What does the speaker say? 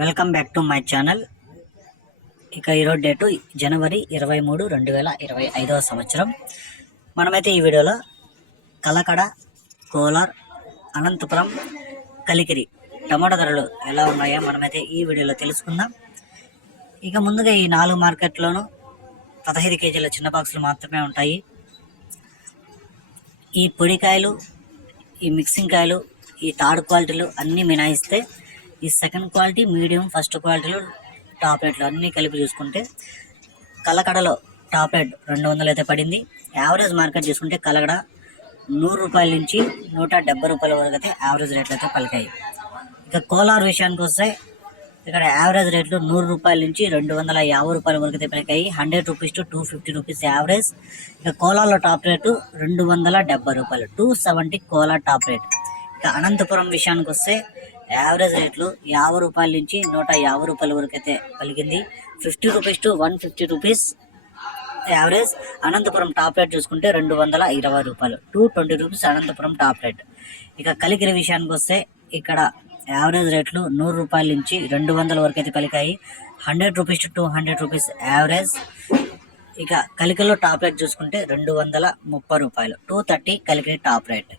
Welcome back to my channel. ఇక ఈరోజు date జనవరి ఇరవై మూడు రెండు వేల ఇరవై ఐదవ సంవత్సరం. మనమైతే ఈ వీడియోలో కలకడ కోలార్ అనంతపురం కలికిరి టమాటా ధరలు ఎలా ఉన్నాయో మనమైతే ఈ వీడియోలో తెలుసుకుందాం. ఇక ముందుగా ఈ నాలుగు మార్కెట్లోనూ పదహైదు కేజీల చిన్న బాక్సులు మాత్రమే ఉంటాయి. ఈ పొడికాయలు ఈ మిక్సింగ్ కాయలు ఈ తాడు క్వాలిటీలు అన్నీ మినాయిస్తే ఈ సెకండ్ క్వాలిటీ మీడియం ఫస్ట్ క్వాలిటీలో టాప్ రేట్లు అన్నీ కలిపి చూసుకుంటే కలకడలో టాప్ రేట్ రెండు వందలు అయితే పడింది. యావరేజ్ మార్కెట్ చూసుకుంటే కలగడ నూరు రూపాయల నుంచి నూట డెబ్బై రూపాయల వరకు అయితే యావరేజ్ రేట్లు అయితే పలికాయి. ఇక కోలార్ విషయానికి వస్తే ఇక్కడ యావరేజ్ రేట్లు నూరు రూపాయల నుంచి రెండు వందల యాభై రూపాయల వరకు అయితే పలికాయి. Hundred rupees to two fifty rupees average ఇక కోలాలో టాప్ రేటు రెండు వందల డెబ్బై రూపాయలు two seventy Kolar top rate ఇక అనంతపురం విషయానికి వస్తే యావరేజ్ రేట్లు యాభై రూపాయల నుంచి నూట యాభై రూపాయల వరకు అయితే పలికింది fifty rupees to one fifty rupees average. Anantapur top rate చూసుకుంటే రెండు వందల ఇరవై రూపాయలు. Two twenty rupees Anantapur top rate. ఇక కలికిరి విషయానికి వస్తే ఇక్కడ యావరేజ్ రేట్లు నూరు రూపాయల నుంచి రెండు వందల వరకు అయితే పలికాయి hundred rupees to two hundred rupees average. ఇక కలికిరిలో టాప్ రేట్ చూసుకుంటే రెండు వందల ముప్పై రూపాయలు. Two thirty Kalikiri top rate.